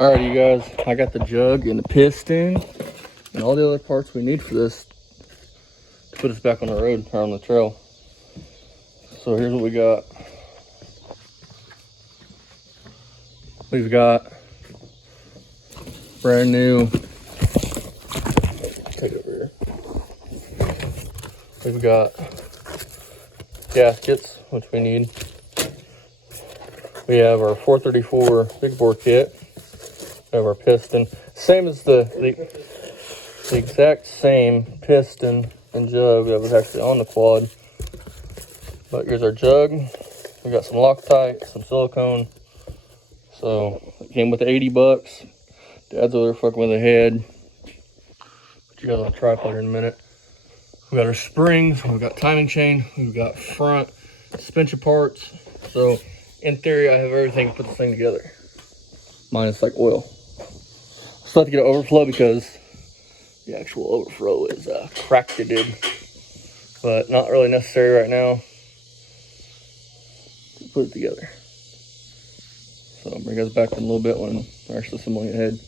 Alright, you guys, I got the jug and the piston and all the other parts we need for this to put us back on the road or on the trail. So here's what we got. We've got brand new, take it over here. We've got gaskets, which we need. We have our 434 big bore kit. We have our piston. Same as the exact same piston and jug that was actually on the quad. But here's our jug. We got some Loctite, some silicone. So it came with 80 bucks. Dad's over there fucking with the head. Put you guys on a tripod here in a minute. We got our springs, we've got timing chain, we've got front suspension parts. So in theory, I have everything to put this thing together. Minus like oil. Still have to get an overflow because the actual overflow is cracked, but not really necessary right now to put it together. So I'll bring you guys back in a little bit when we're actually assembling it ahead.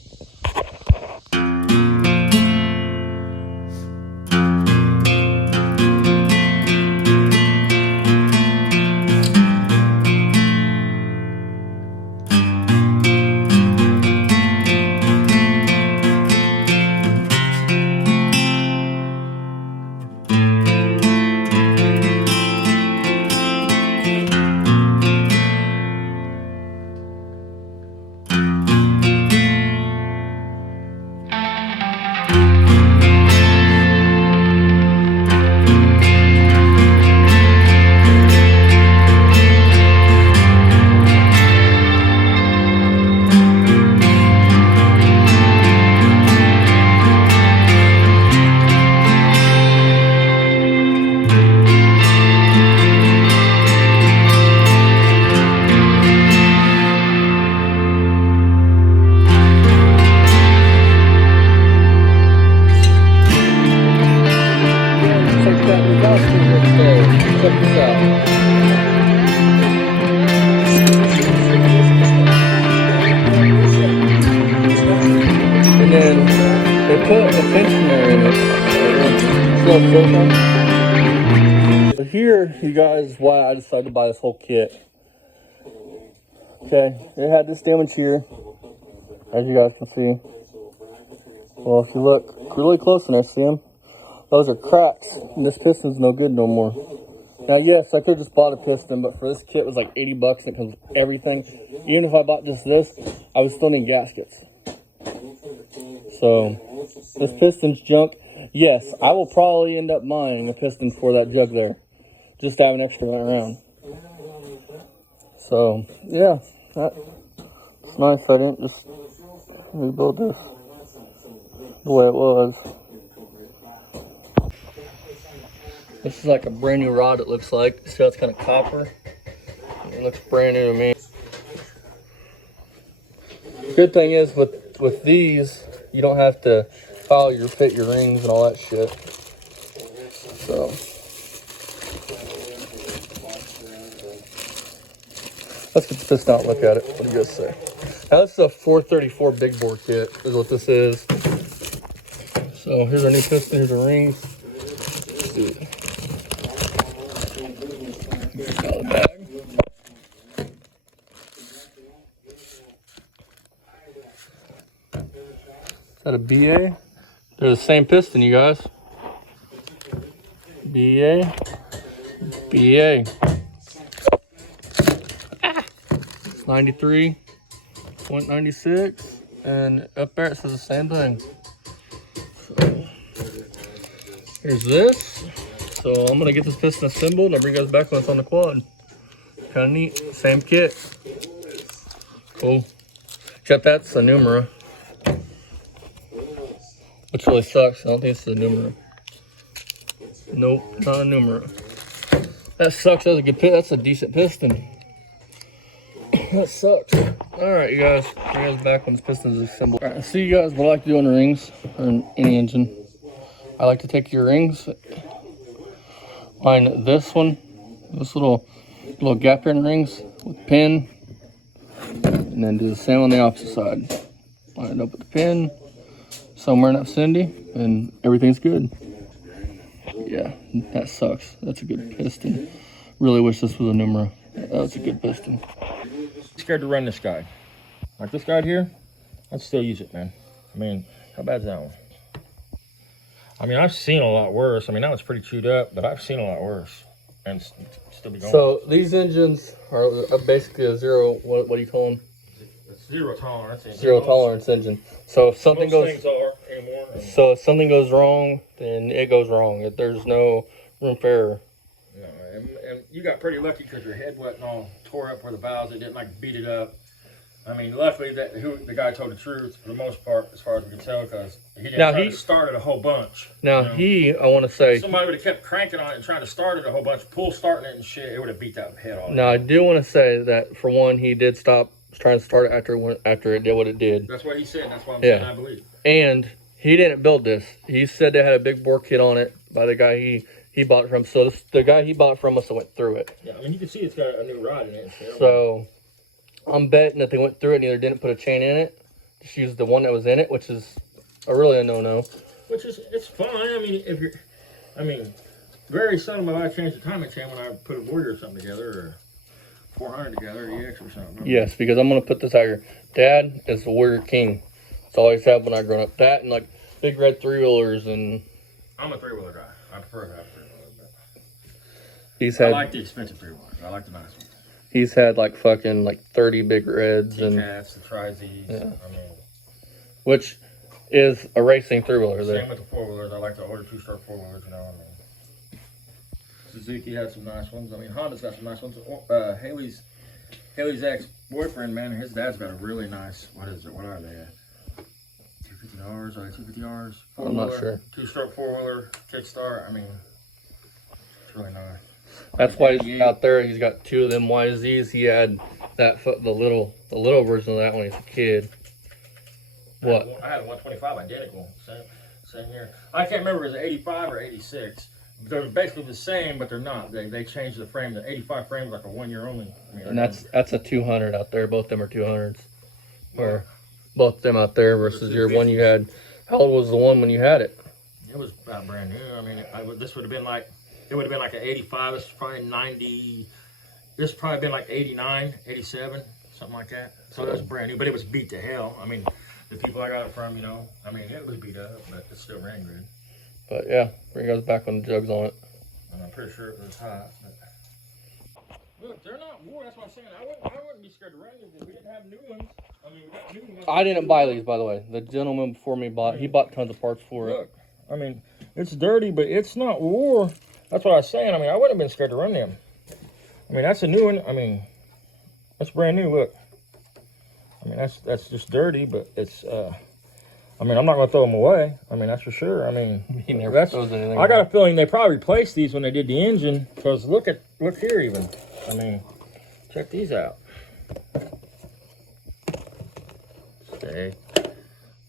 Check this out. And then they put a tensioner in it. So here, you guys, is why I decided to buy this whole kit. Okay, it had this damage here, as you guys can see. Well, if you look really close in there, see them? Those are cracks, and this piston's no good no more. Now, yes, I could have just bought a piston, but for this kit, it was like 80 bucks, and it comes with everything. Even if I bought just this, I would still need gaskets. So, this piston's junk. Yes, I will probably end up buying a piston for that jug there, just to have an extra one around. So, yeah, it's nice I didn't just rebuild this the way it was. This is like a brand new rod, it looks like. See how it's kind of copper? It looks brand new to me. Good thing is with these, you don't have to fit your rings and all that shit. So let's get the piston out and look at it. What do you guys say? Now this is a 434 big bore kit, is what this is. So here's our new piston, here's our rings. Let's do it. Out of the bag. Is that a BA? They're the same piston, you guys. BA. BA. It's 93.96, and up there it says the same thing. So, here's this. So I'm gonna get this piston assembled and I'll bring you guys back when it's on the quad. Kind of neat. Same kit. Cool. Except that's a Numera, which really sucks. I don't think it's a Numera. Nope, not a Numera. That sucks. That's a good pit. That's a decent piston. That sucks. All right, you guys. Bring you guys back when this piston is assembled. All right, see you guys. What I like to do on the rings or in any engine. I like to take your rings. Find this one, this little gap here in the rings with a pin, and then do the same on the opposite side. Line it up with the pin somewhere in that vicinity, and everything's good. Yeah, that sucks. That's a good piston. Really wish this was a Numera. That was a good piston. Scared to run this guide. Like this guide here, I'd still use it, man. I mean, how bad's that one? I mean, I've seen a lot worse. I mean, that was pretty chewed up, but I've seen a lot worse. And still be going. So these engines are basically a zero, what do you call them? Zero tolerance engine. Zero tolerance engine. So if something Most things are anymore. So if something goes wrong, then it goes wrong. There's no room for error. Yeah, and you got pretty lucky because your head wasn't all tore up where the valves, it didn't like beat it up. I mean, luckily that the guy told the truth for the most part, as far as we can tell, because he didn't try to start it a whole bunch. Now I want to say, somebody would have kept cranking on it and trying to start it a whole bunch, starting it and shit. It would have beat that head off. Now I do want to say that for one, he did stop trying to start it after it did what it did. That's what he said. That's what I'm saying. I believe. And he didn't build this. He said they had a big bore kit on it by the guy he bought it from. So the guy he bought it from must have went through it. Yeah, I mean you can see it's got a new rod in it. So I'm betting that they went through it and either didn't put a chain in it, just used the one that was in it, which is really a no-no. Which is, it's fine. I mean, very seldom have I changed the timing chain when I put a Warrior or something together, or 400 together, or EX or something. Yes, because I'm going to put this out here. Dad is the Warrior King. It's always had when I grown up. That and like big red three-wheelers and... I'm a three-wheeler guy. I prefer to have three-wheeler. I like the expensive three-wheelers. I like the nice ones. He's had like fucking 30 big reds and Cats, the Tri-Z's. Yeah. I mean, which is a racing three-wheeler. Same with the four-wheelers. I like to order two-stroke four-wheelers, you know. I mean, Suzuki has some nice ones. I mean, Honda's got some nice ones. Haley's ex-boyfriend, man, his dad's got a really nice. What is it? What are they? 250Rs? Are they 250Rs? I'm not sure. Two-stroke four-wheeler kickstart. I mean, it's really nice. That's why he's out there. He's got two of them YZs. He had the little version of that when he was a kid. What? I had a 125 identical. Same here. I can't remember if it was 85 or 86. They're basically the same, but they're not. They changed the frame. The 85 frame is like a 1 year only. I mean, and that's a 200 out there. Both of them are 200s. Or both of them out there versus your one you had. How old was the one when you had it? It was about brand new. I mean, this would have been like. It would have been like an 85. This is probably 90. This would probably been like 89, 87, something like that. So that was brand new, but it was beat to hell. I mean, the people I got it from, you know, I mean, it was beat up, but it still ran good. But yeah, bring us back on the jugs on it. And I'm pretty sure it was hot. But... Look, they're not war. That's what I'm saying. I wouldn't be scared to run these if we didn't have new ones. I mean, we got new ones. I didn't buy these, by the way. The gentleman before me he bought tons of parts for it. Look, I mean, it's dirty, but it's not war. That's what I was saying. I mean, I wouldn't have been scared to run them. I mean, that's a new one. I mean, that's brand new. Look. I mean, that's just dirty, but it's, I mean, I'm not going to throw them away. I mean, that's for sure. I mean, he never throws anything I got a feeling they probably replaced these when they did the engine, because look here even. I mean, check these out. Okay.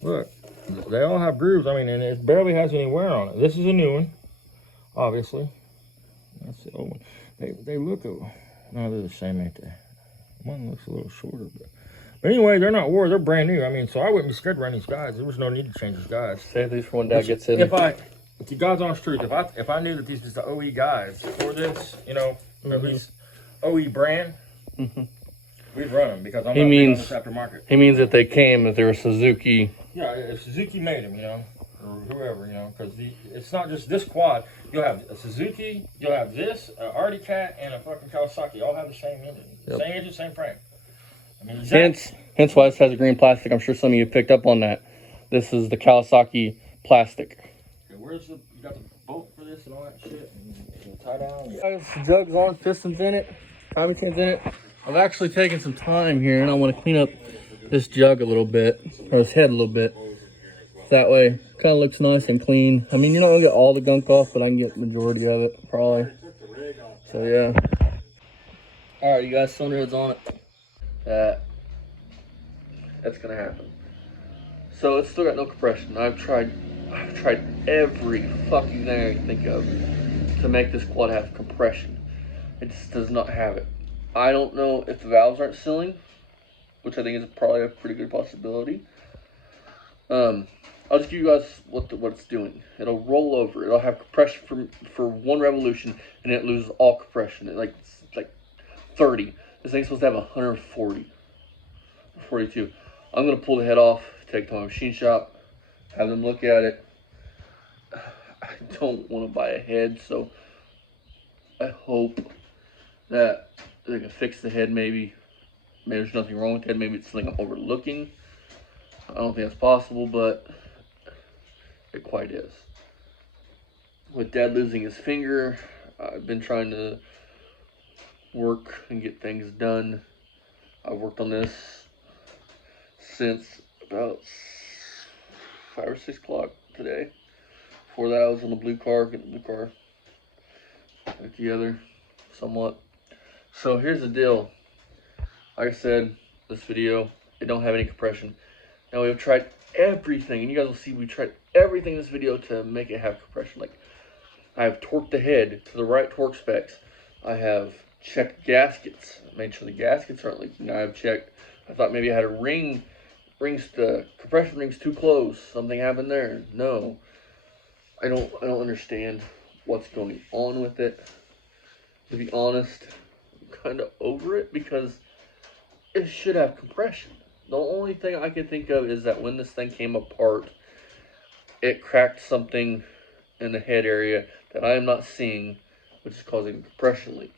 Look, they all have grooves. I mean, and it barely has any wear on it. This is a new one. Obviously, that's the old one. They look, no, they're the same, ain't they? One looks a little shorter, but anyway, they're not war. They're brand new. I mean, so I wouldn't be scared to run these guys. There was no need to change these guys. Save these for when Dad gets in. If the God's honest truth, if I knew that these was the OE guys for this, you know, at least OE brand, we'd run them because I'm not big on this aftermarket. He means that they came, that they were Suzuki. Yeah, if Suzuki made them, you know, or whoever, you know, because it's not just this quad. You'll have a Suzuki, you'll have this, an Artie Cat, and a fucking Kawasaki. All have the same engine. Yep. Same engine, same frame. I mean, hence why this has a green plastic. I'm sure some of you picked up on that. This is the Kawasaki plastic. Okay, you got the bolt for this and all that shit? And tie down? Guys, jugs on, pistons in it, timing chains in it. I've actually taken some time here, and I want to clean up this jug a little bit, or this head a little bit. That way, kind of looks nice and clean. I mean, you're not gonna get all the gunk off, but I can get the majority of it, probably. So yeah. All right, you guys, cylinder heads on it. That's gonna happen. So it's still got no compression. I've tried every fucking thing I can think of to make this quad have compression. It just does not have it. I don't know if the valves aren't sealing, which I think is probably a pretty good possibility. I'll just give you guys what it's doing. It'll roll over. It'll have compression for 1 revolution, and it loses all compression. It's like 30. This thing's supposed to have 140, 42. I'm gonna pull the head off, take it to my machine shop, have them look at it. I don't want to buy a head, so I hope that they can fix the head. Maybe there's nothing wrong with the head. Maybe it's something I'm overlooking. I don't think that's possible, but it quite is. With Dad losing his finger, I've been trying to work and get things done. I've worked on this since about 5 or 6 o'clock today. Before that, I was on the blue car, getting the blue car back together somewhat. So here's the deal. Like I said, this video, it don't have any compression. Now we have tried everything, and you guys will see we tried everything in this video to make it have compression. Like, I have torqued the head to the right torque specs. I have checked gaskets, made sure the gaskets aren't leaking. I have checked, I thought maybe I had a the compression rings too close. Something happened there. No. I don't understand what's going on with it. To be honest, I'm kind of over it because it should have compression. The only thing I can think of is that when this thing came apart, it cracked something in the head area that I am not seeing, which is causing a compression leak.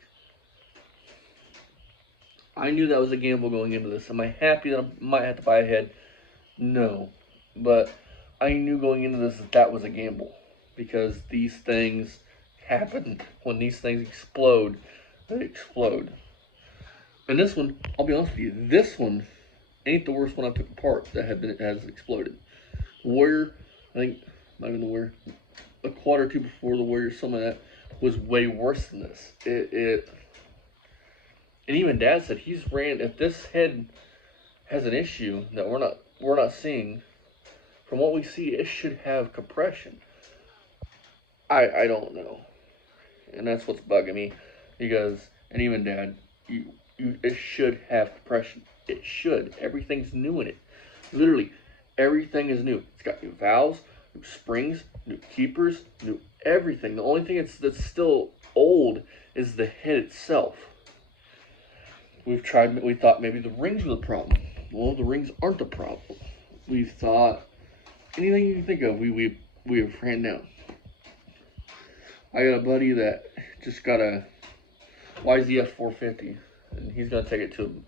I knew that was a gamble going into this. Am I happy that I might have to buy a head? No. But I knew going into this that was a gamble, because these things happen. When these things explode, they explode. And this one, I'll be honest with you, this one ain't the worst one I took apart that has exploded. Warrior, I think, not even the Warrior, a quad or two before the Warrior, some of that was way worse than this. And even Dad said he's ran, if this head has an issue that we're not seeing, from what we see, it should have compression. I don't know. And that's what's bugging me, because, and even Dad, it should have compression. It should. Everything's new in it. Literally, everything is new. It's got new valves, new springs, new keepers, new everything. The only thing that's still old is the head itself. We thought maybe the rings were the problem. Well, the rings aren't the problem. We've thought anything you can think of, we have ran down. I got a buddy that just got a YZF450, and he's gonna take it to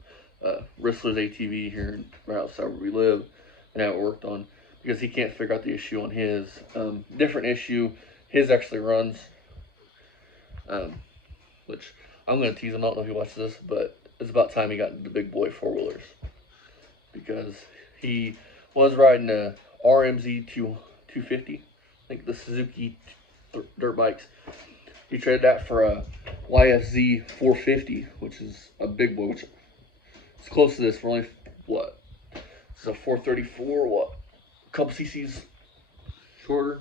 Ristler's ATV here right outside where we live and have it worked on, because he can't figure out the issue on his. Different issue. His actually runs, which I'm gonna tease him. I don't know if he watches this, but it's about time he got into the big boy 4-wheelers, because he was riding a RMZ 250, I think the Suzuki dirt bikes. He traded that for a YFZ 450, which is a big boy, which is close to this. We're only, what? It's a 434, what? A couple cc's shorter.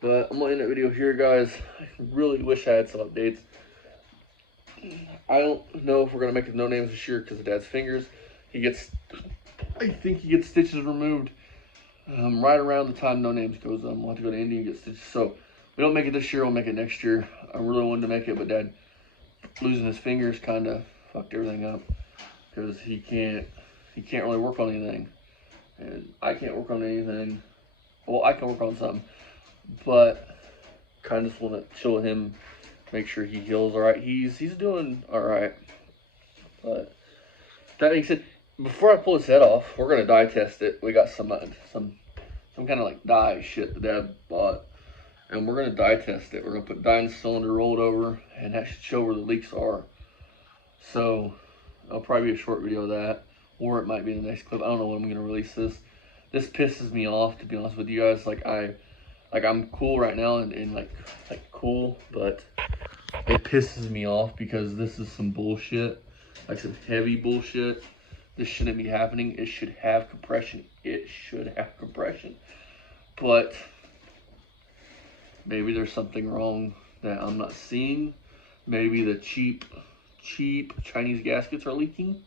But I'm gonna end that video here, guys. I really wish I had some updates. I don't know if we're gonna make it no names this year because of Dad's fingers. I think he gets stitches removed right around the time no names goes on. We'll have to go to India and get stitches. So if we don't make it this year, we'll make it next year. I really wanted to make it, but Dad losing his fingers kind of fucked everything up, because he can't really work on anything, and I can't work on anything. Well, I can work on something, but kind of just want to chill with him, make sure he heals all right. He's doing all right, but that being said, before I pull his head off, we're gonna dye test it. We got some kind of like dye shit that Dad bought, and we're gonna dye test it. We're gonna put dye in the cylinder, roll it over, and that should show where the leaks are. So it'll probably be a short video of that, or it might be in the next clip. I don't know when I'm gonna release this. This pisses me off, to be honest with you guys. I'm cool right now and like cool, but it pisses me off because this is some bullshit, like some heavy bullshit. This shouldn't be happening. It should have compression. It should have compression. But maybe there's something wrong that I'm not seeing. Maybe the cheap Chinese gaskets are leaking.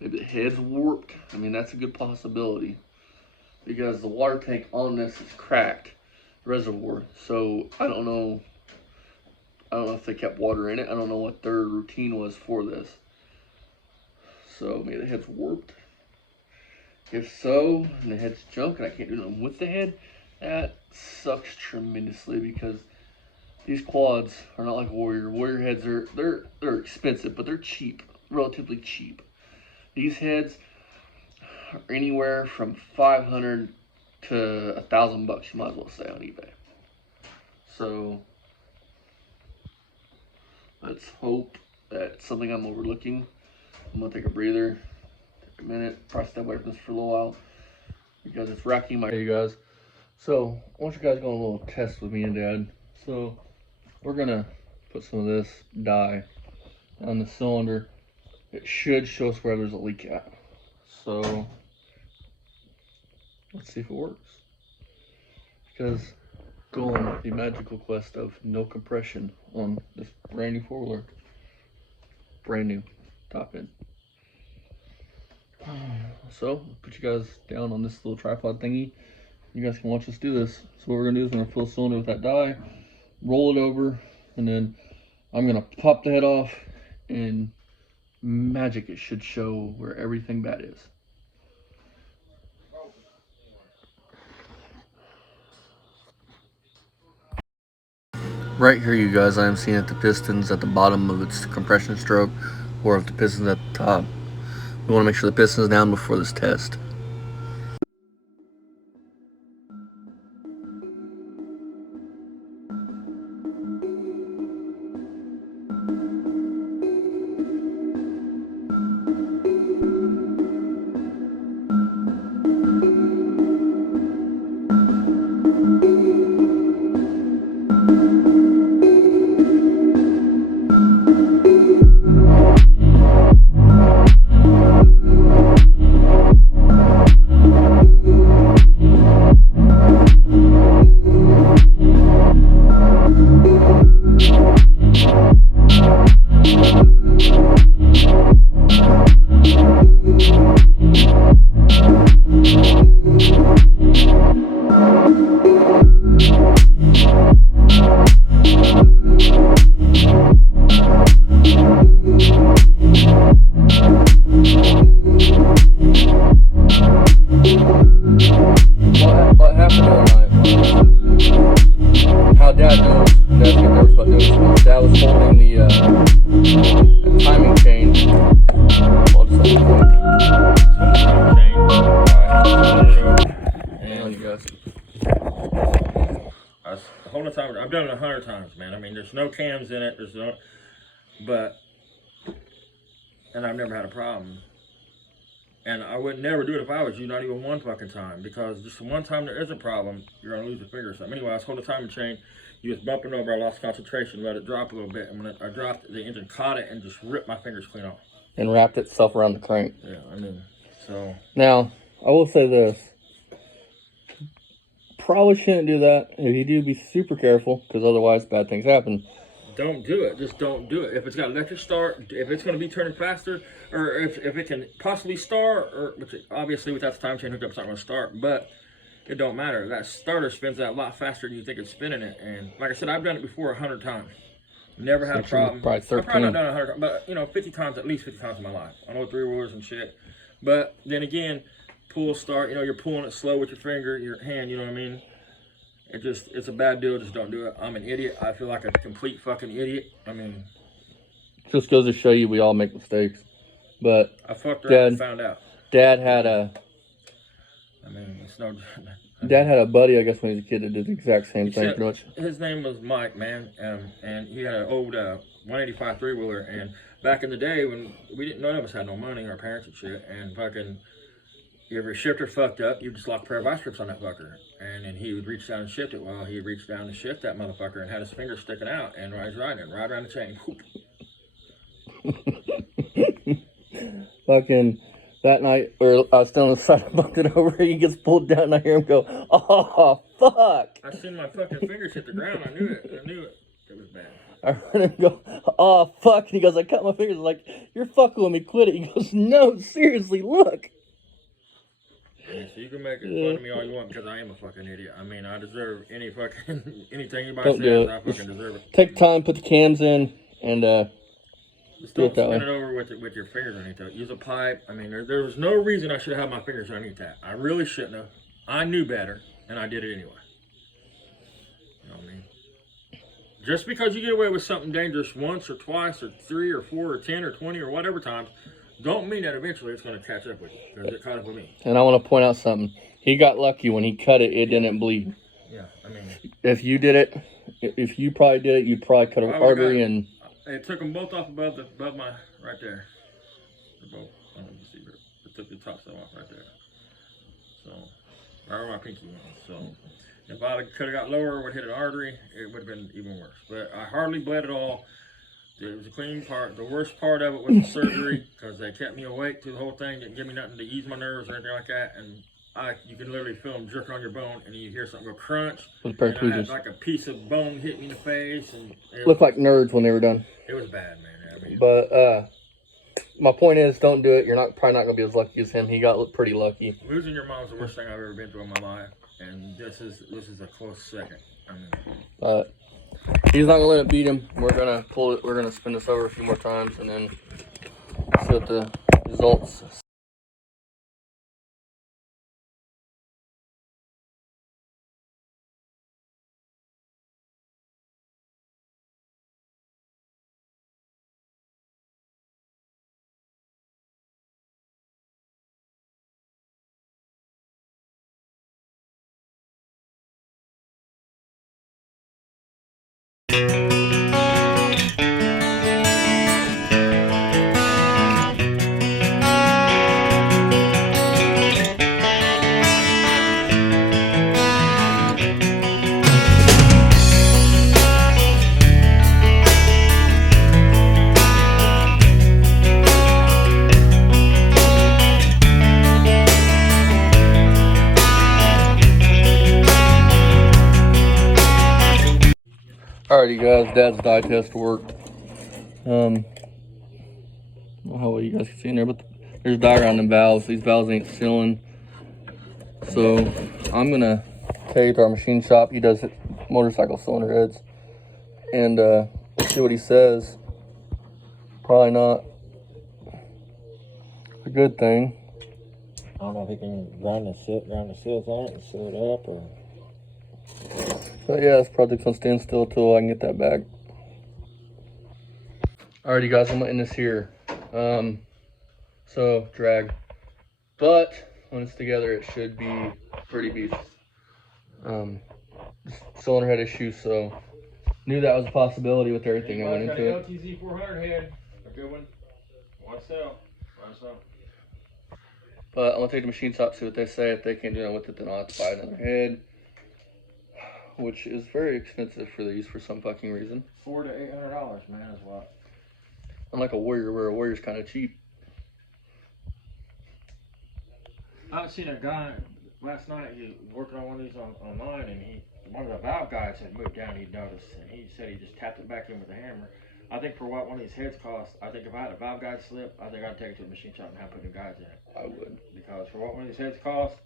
Maybe the head's warped. I mean, that's a good possibility because the water tank on this is cracked, reservoir. So I don't know. I don't know if they kept water in it. I don't know what their routine was for this. So maybe the head's warped. If so, and the head's junk and I can't do nothing with the head, that sucks tremendously because these quads are not like Warrior. Warrior heads they're expensive, but they're cheap, relatively cheap. These heads are anywhere from $500 to $1,000. You might as well say on eBay. So let's hope that's something I'm overlooking. I'm gonna take a breather, take a minute, probably step away from this for a little while because it's racking my. Hey you guys, so I want you guys to go on a little test with me and Dad. So we're gonna put some of this dye on the cylinder. It should show us where there's a leak at. So let's see if it works. Because going with the magical quest of no compression on this brand new four-wheeler. Brand new, top end. So put you guys down on this little tripod thingy. You guys can watch us do this. So what we're gonna do is we're gonna fill the cylinder with that dye, roll it over, and then I'm gonna pop the head off, and magic, it should show where everything bad is. Right here, you guys, I am seeing that the piston's at the bottom of its compression stroke, or if the piston's at the top. We want to make sure the piston's down before this test. How Dad knows, Dad's getting nervous about doing this. Dad was holding the timing chain. I'll just let and you guys. The whole time, I've done it 100 times, man. I mean, there's no cams in it. There's no, and I've never had a problem. And I would never do it if I was you, not even one fucking time, because just one time there is a problem, you're gonna lose your finger or something. Anyway, I was holding the timing chain, you was bumping over, I lost concentration, let it drop a little bit, and when I dropped, the engine caught it and just ripped my fingers clean off. And wrapped itself around the crank. Yeah, I mean, so. Now, I will say this. Probably shouldn't do that. If you do, be super careful, because otherwise bad things happen. Don't do it. Just don't do it. If it's got electric start, if it's going to be turning faster, or if it can possibly start, or which obviously without the time chain hooked up, it's not going to start, but it don't matter. That starter spins that a lot faster than you think it's spinning it. And like I said, I've done it before 100 times. Never had a problem. Probably 13. I've probably not done it 100 times, but you know, 50 times, at least 50 times in my life. I know three-wheelers and shit. But then again, pull start, you know, you're pulling it slow with your finger, your hand, you know what I mean? It's a bad deal. Just don't do it. I'm an idiot. I feel like a complete fucking idiot. I mean, just goes to show you we all make mistakes. But I fucked around and found out. Dad had a. I mean, it's no. Dad had a buddy, I guess, when he was a kid that did the exact same thing, pretty much. His name was Mike, man, and he had an old 185 three-wheeler. And back in the day when none of us had no money, our parents and shit, and fucking. If your shifter fucked up, you just lock a pair of vice grips on that fucker. And then he would reach down and shift it. Well, he reached down and shift that motherfucker and had his finger sticking out and he's riding right around the chain. Fucking that night, or I was still on the side, I bumped it over, he gets pulled down and I hear him go, oh, fuck. I seen my fucking fingers hit the ground. I knew it. It was bad. I run and go, oh, fuck. And he goes, I cut my fingers. I'm like, you're fucking with me. Quit it. He goes, no, seriously, look. I mean, so you can make it fun of me all you want because I am a fucking idiot. I mean, I deserve any fucking, anything anybody says, I fucking deserve it. Take time, put the cams in, and just don't spin it over with your fingers underneath that. Use a pipe. I mean, there was no reason I should have had my fingers underneath that. I really shouldn't have. I knew better, and I did it anyway. You know what I mean? Just because you get away with something dangerous once or twice or 3 or 4 or 10 or 20 or whatever times, don't mean that eventually it's going to catch up with you, because it caught up with me. And I want to point out something. He got lucky when he cut it, it didn't bleed. Yeah, I mean... If you did it, if you probably did it, you'd probably cut an artery and... It took them both off above my, right there. They're both, I don't know if you see, but it took the top stuff off right there. So, right where my pinky went. So, if I could have got lower or would hit an artery, it would have been even worse. But I hardly bled at all. It was a clean part. The worst part of it was the surgery, because they kept me awake through the whole thing. Didn't give me nothing to ease my nerves or anything like that. And you can literally feel them jerk on your bone, and you hear something go crunch. With a pair of and I had tweezers. like a piece of bone hit me in the face, and Looked like nerds when they were done. It was bad, man. I mean, but my point is, don't do it. You're probably not gonna be as lucky as him. He got pretty lucky. Losing your mom is the worst thing I've ever been through in my life, and this is a close second. I mean, But he's not gonna let it beat him. We're gonna pull it. We're gonna spin this over a few more times, and then see what the results. Alrighty guys, Dad's dye test worked. I don't know how well you guys can see in there, but there's a dye around the valves. These valves ain't sealing. So I'm gonna take it to our machine shop. He does motorcycle cylinder heads. And see what he says. Probably not a good thing. I don't know if he can grind the seals on it and seal it up, or... But yeah, this project's on standstill until I can get that back. Alrighty guys, I'm gonna end this here. So drag. But when it's together it should be pretty beast. Cylinder head issue, so knew that was a possibility with everything I went into it. ltz400 head, a good one. One cell. But I'm gonna take the machine shop, see what they say. If they can't do nothing with it, then I'll have to buy another head, which is very expensive for these for some fucking reason. $400 to $800, man, is what. Unlike a Warrior, where a Warrior's kind of cheap. I've seen a guy last night. He was working on one of these online, and one of the valve guys had moved down. He noticed, and he said he just tapped it back in with a hammer. I think for what one of these heads cost, I think if I had a valve guide slip, I think I'd take it to a machine shop and have put new guides in it. I would. Because for what one of these heads cost,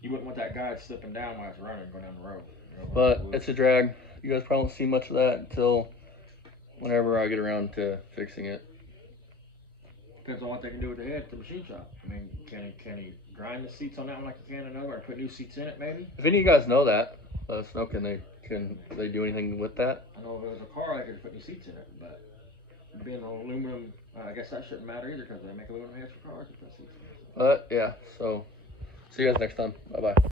you wouldn't want that guide slipping down while it's running and going down the road. You know, But it's a drag. You guys probably won't see much of that until whenever I get around to fixing it. Depends on what they can do with the head at the machine shop. I mean, can he grind the seats on that one like you can another, or put new seats in it maybe? If any of you guys know that, let us know. Can they do anything with that? I know if it was a car, I could put new seats in it, but being aluminum, I guess that shouldn't matter either, because they make aluminum heads for cars. But yeah, so see you guys next time. Bye bye.